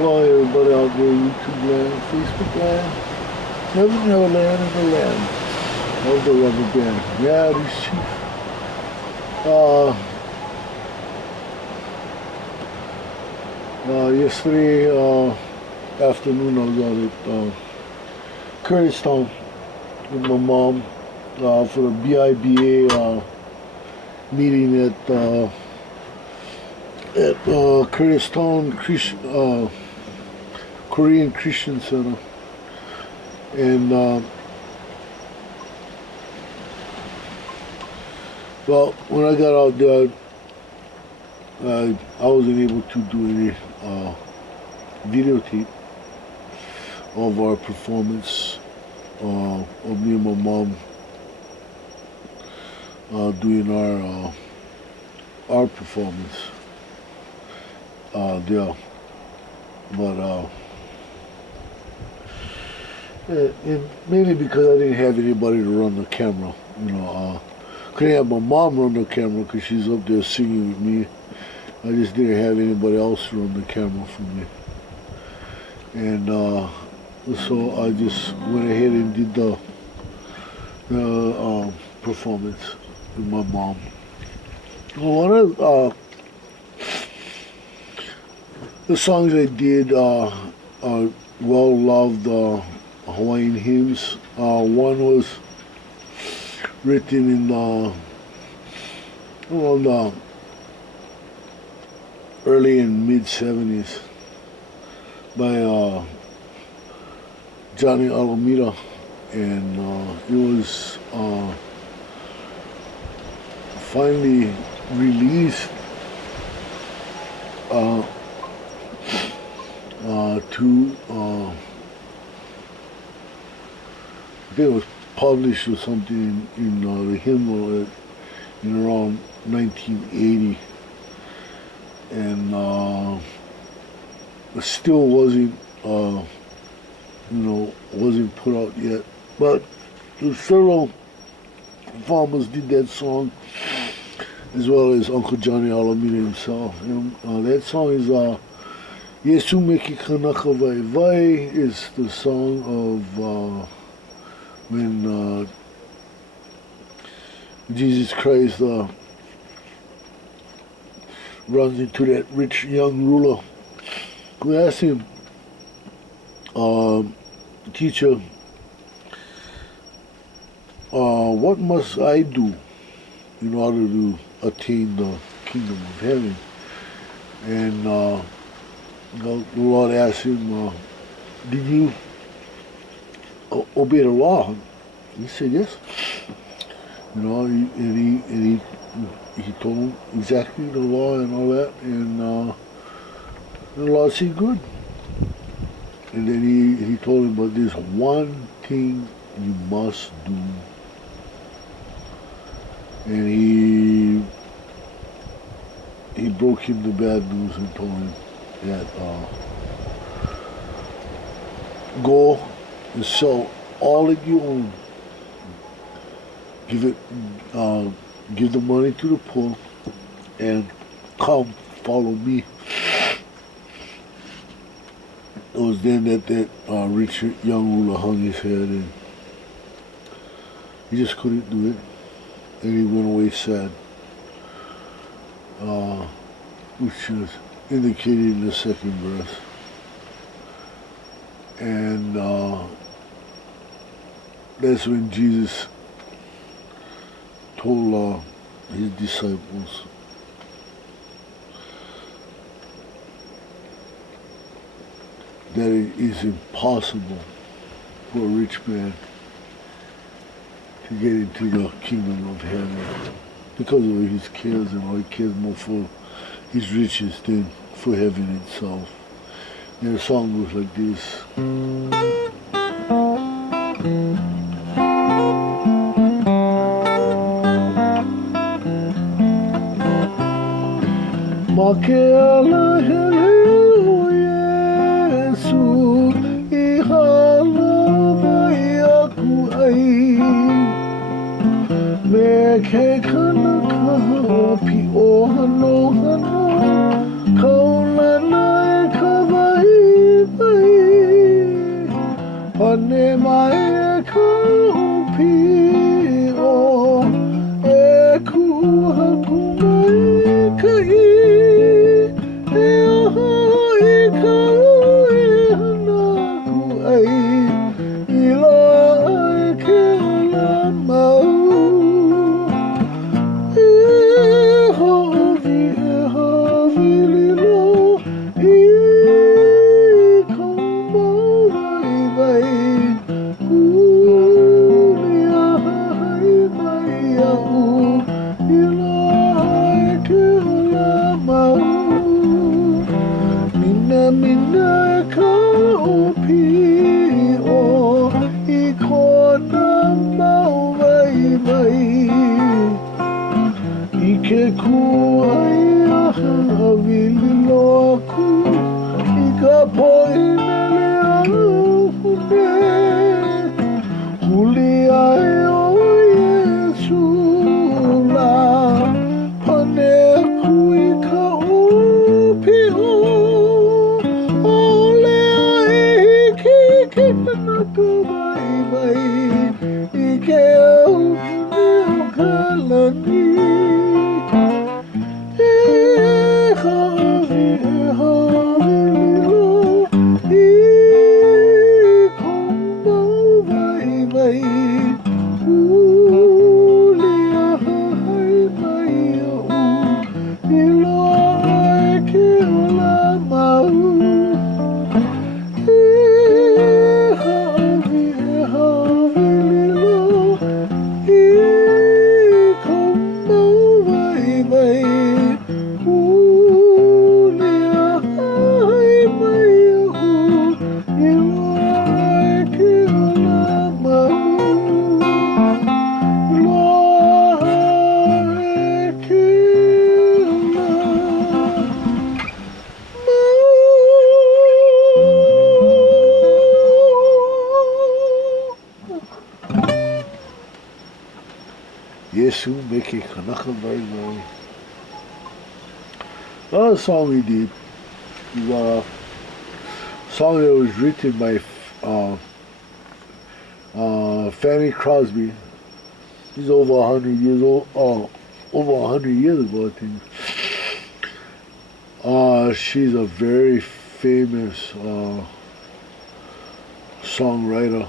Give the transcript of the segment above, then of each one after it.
Hello everybody out there, YouTube land, Facebook land, Never land in the land of the rubber band. Yeah, this chief. Yesterday afternoon I was out at Kurtistown with my mom for the BIBA meeting at Kurtistown Korean Christian Center, and well, when I got out there, I wasn't able to do any videotape of our performance of me and my mom doing our performance there, but and mainly because I didn't have anybody to run the camera, couldn't have my mom run the camera because she's up there singing with me. I just didn't have anybody else run the camera for me, and so I just went ahead and did the performance with my mom. One of the songs I did are well-loved Hawaiian hymns. One was written in around early and mid-70s by Johnny Alameda, and it was finally released to I think it was published or something in the hymnal in around 1980, and it still wasn't wasn't put out yet, but the several farmers did that song, as well as Uncle Johnny Alameda himself. That song is Yesu Meki Kanaka Vai Vai is the song of when Jesus Christ runs into that rich young ruler who asks him, teacher, what must I do in order to attain the kingdom of heaven? And the Lord asked him, did you obey the law? He said yes. And he told him exactly the law and all that, and the Lord said good. And then he told him, but there's one thing you must do. And he broke him the bad news and told him that go and sell all that you own, give the money to the poor, and come follow me. It was then that rich young ruler hung his head, and he just couldn't do it, and he went away sad, which is indicated in the second verse. And that's when Jesus told his disciples that it is impossible for a rich man to get into the kingdom of heaven because of his cares, and all he cares more for his riches than for heaven itself. And the song goes like this. Makeala hele Yesu ihala aku ai meke kana ka pi o hano hano kaula na e ka vai kuaya havililoku ikapoinele aune huliayo Yesula pane kuika upio ole aiki kikanakubai bai ike kalani Yesu make it kanaka very long. Another song we did is a song that was written by Fanny Crosby. He's over 100 years old. Over 100 years ago, I think. She's a very famous songwriter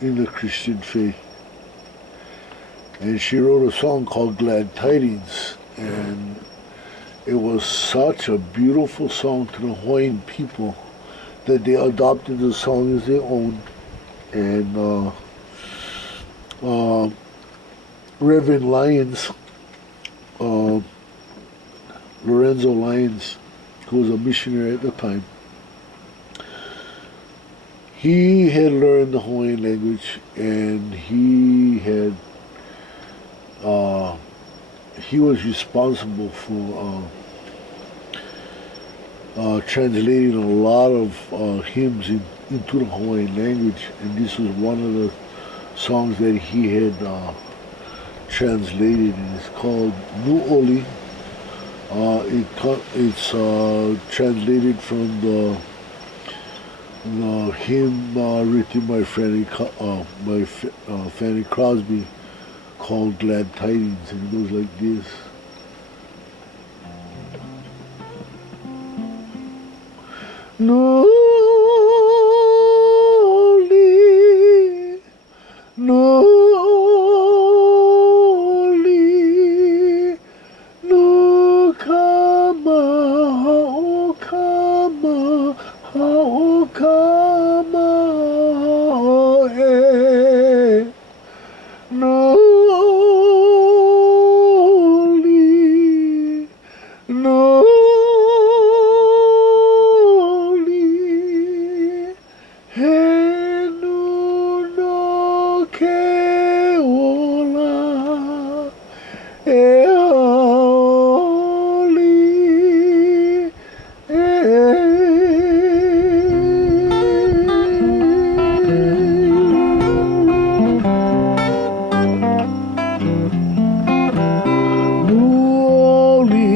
in the Christian faith. And she wrote a song called Glad Tidings, and it was such a beautiful song to the Hawaiian people that they adopted the song as their own. And Reverend Lyons, Lorenzo Lyons, who was a missionary at the time, he had learned the Hawaiian language, and he was responsible for translating a lot of hymns into the Hawaiian language, and this was one of the songs that he had translated, and it's called Nu'oli. It's translated from the hymn written by Fanny Crosby called Glad Tidings, and it goes like this. Noli, noli, no kama, haokama, haokama, noli, noli, henu no ke ola, eoli, Nu'oli,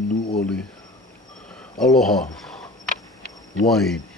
New Orleans. Aloha. Wine.